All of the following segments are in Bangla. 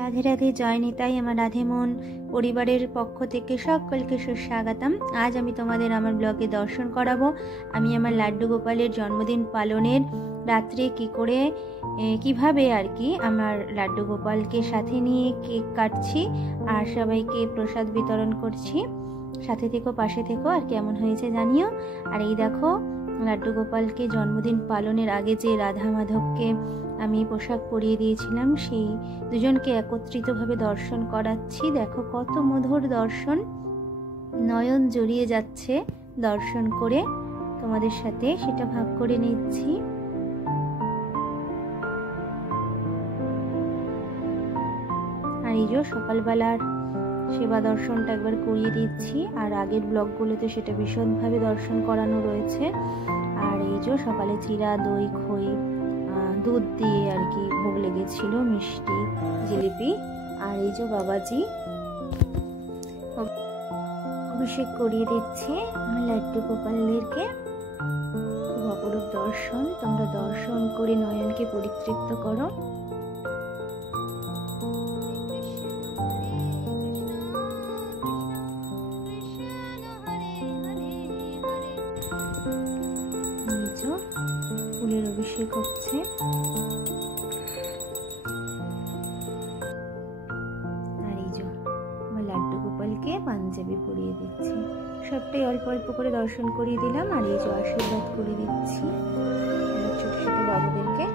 রাধে রাধে, জয় নিতাই। আমার রাধে মন পরিবারের পক্ষ থেকে সকলকে সুস্বাগতম। আজ আমি তোমাদের আমার ব্লগে দর্শন করাবো আমি আমার লাড্ডু গোপালের জন্মদিন পালনের রাত্রে কিভাবে আর কি আমার লাড্ডু গোপালকে সাথে নিয়ে কেক কাটছি আর সবাইকে প্রসাদ বিতরণ করছি। সাথে থেকো, পাশে থেকো, আর কেমন হয়েছে জানিও। আর এই দেখো, লাড্ডু গোপালকে জন্মদিন পালনের আগে যে রাধা মাধবকে আমি পোশাক পরিয়ে দিয়েছিলাম, সেই দুজনকে একত্রিতভাবে দর্শন করাচ্ছি। দেখো কত মধুর দর্শন, নয়ন জড়িয়ে যাচ্ছে দর্শন করে। তোমাদের সাথে সেটা ভাগ করে নিচ্ছি। আর এই যে সকালবেলার সেবা দর্শনটা একবার করিয়ে দিচ্ছি, আর আগের ব্লগগুলোতে সেটা ভীষণভাবে দর্শন করানো রয়েছে। আর এই যে সকালে চিরা, দই, খই, দুধ দিয়ে আর কি ভোগ লেগেছিল, মিষ্টি, জিলিপি। আর এই যে বাবাজি অভিষেক করিয়ে দিচ্ছে আমার লাড্ডু গোপালদেরকে। খুব অপরূপ দর্শন, তোমরা দর্শন করে নয়নকে পরিতৃপ্ত করো। ফুলের অভিষেক হচ্ছে। আর এই যে আমার লাড্ডু গোপালকে পাঞ্জাবি পরিয়ে দিচ্ছি। সবটাই অল্প অল্প করে দর্শন করিয়ে দিলাম। আর এই যে আশীর্বাদ করে দিচ্ছি ছোট ছোট বাবুদেরকে।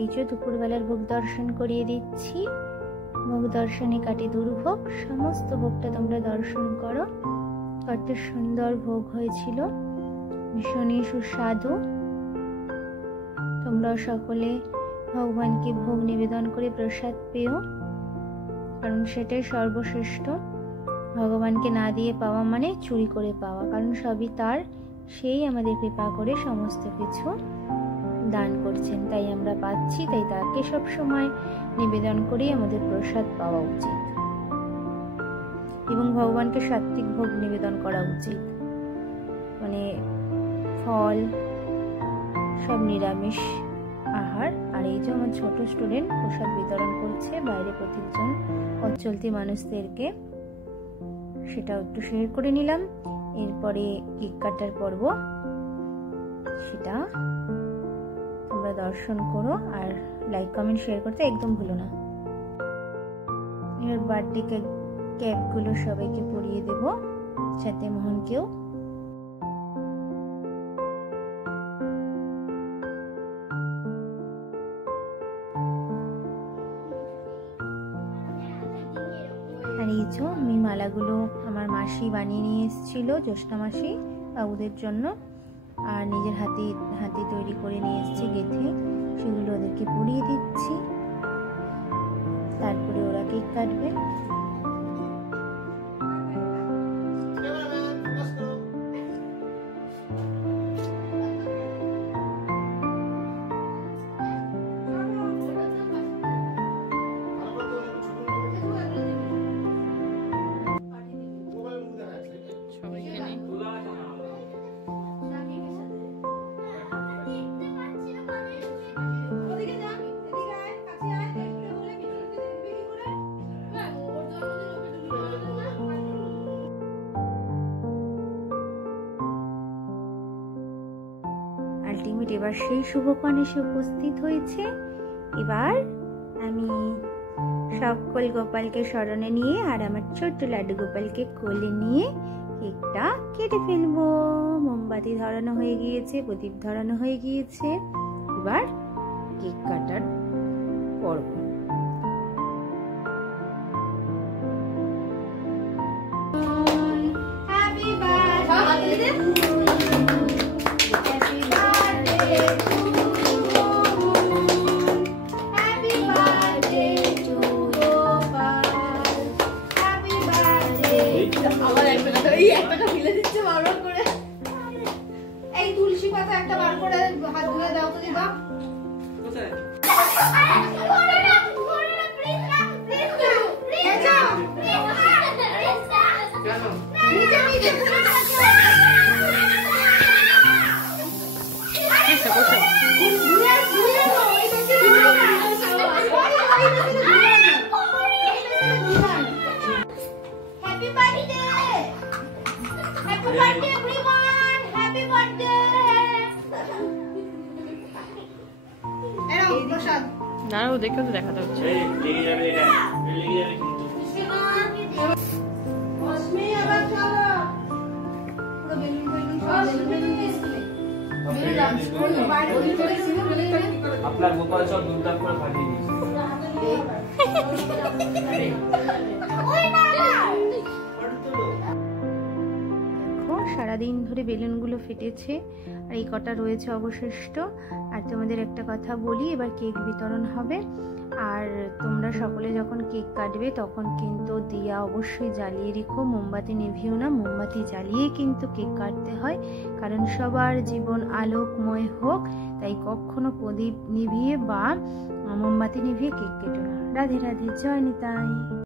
এই যে দুপুরবেলার ভোগ দর্শন করিয়ে দিচ্ছি। ভোগ দর্শনে কাটি দুর্ভোগ, সমস্ত ভোগটা তোমরা দর্শন করো। কত সুন্দর ভোগ হয়েছিল, ভীষণই সুস্বাদু। তোমরা সকলে ভগবানকে ভোগ নিবেদন করে প্রসাদ পেও, কারণ সেটাই সর্বশ্রেষ্ঠ। ভগবানকে না দিয়ে পাওয়া মানে চুরি করে পাওয়া, কারণ সবই তার, সেই আমাদের কৃপা করে সমস্ত কিছু দান করছেন, তাই আমরা পাচ্ছি। তাই তাকে সব সময় নিবেদন করেই আমাদের প্রসাদ পাওয়া উচিত, এবং ভগবানকে সাত্বিক ভোগ নিবেদন করা উচিত, মানে ফল, সব নিরামিষ আহার। আর এই যে আমার ছোট স্টুডেন্ট প্রসাদ বিতরণ করছে বাইরে প্রত্যেকজন পথ চলতি মানুষদেরকে, সেটাও একটু শেয়ার করে নিলাম। এরপরে কেক কাটার পর্ব, সেটা তোমরা দর্শন করো। আর লাইক, কমেন্ট, শেয়ার করতে একদম ভুলো না। এবার বার্থডে ক্যাপগুলো সবাইকে পরিয়ে দেব, সাথে মোহনকেও। আর এই যে আমি মালাগুলো আমার মাসি বানিয়ে নিয়ে এসেছিল, জ্যোৎস্না মাসি, বাবুদের জন্য। আর নিজের হাতে তৈরি করে নিয়ে এসেছি গেঁথে, সেগুলো ওদেরকে পরিয়ে দিচ্ছি। তারপরে ওরা কেক কাটবে। এবার সেই শুভক্ষণ এসে উপস্থিত হয়েছে। এবার আমি সকল গোপালকে স্মরণে নিয়ে আর আমার ছোট্ট লাড্ডু গোপালকে কোলে নিয়ে কেকটা কেটে ফেলবো। মোমবাতি ধরানো হয়ে গিয়েছে, প্রদীপ ধরানো হয়ে গিয়েছে, এবার কেক কাটার পর্ব। এই তুলসী পাতা একটা বার করে হাত ধুয়ে দাও তো দিবা। Happy birthday! Happy birthday everyone! Happy birthday! এরাও প্রসাদ দাঁড়াও, দেখে তো দেখাতে হচ্ছে। লেগে যাবে এটা, লেগে যাবে কিন্তু। অস্মি আবার চলো পুরো বেলুন সব বেলুন দিয়েছিলে আপনার গোপাল সব দুমদাম করে ফাটিয়ে দিয়েছে। সারাদিন ধরে বেলুনগুলো ফেটেছে আর এই কটা রয়েছে অবশিষ্ট। আর তোমাদের একটা কথা বলি, এবার কেক বিতরণ হবে। আর তোমরা সকলে যখন কেক কাটবে তখন কিন্তু দিয়া অবশ্যই জ্বালিয়ে রেখো, মোমবাতি নিভিও না। মোমবাতি জ্বালিয়ে কিন্তু কেক কাটতে হয়, কারণ সবার জীবন আলোকময় হোক, তাই কখনো প্রদীপ নিভিয়ে বা মোমবাতি নিভিয়ে কেক কেটো না। রাধে রাধে, জয় নিতাই।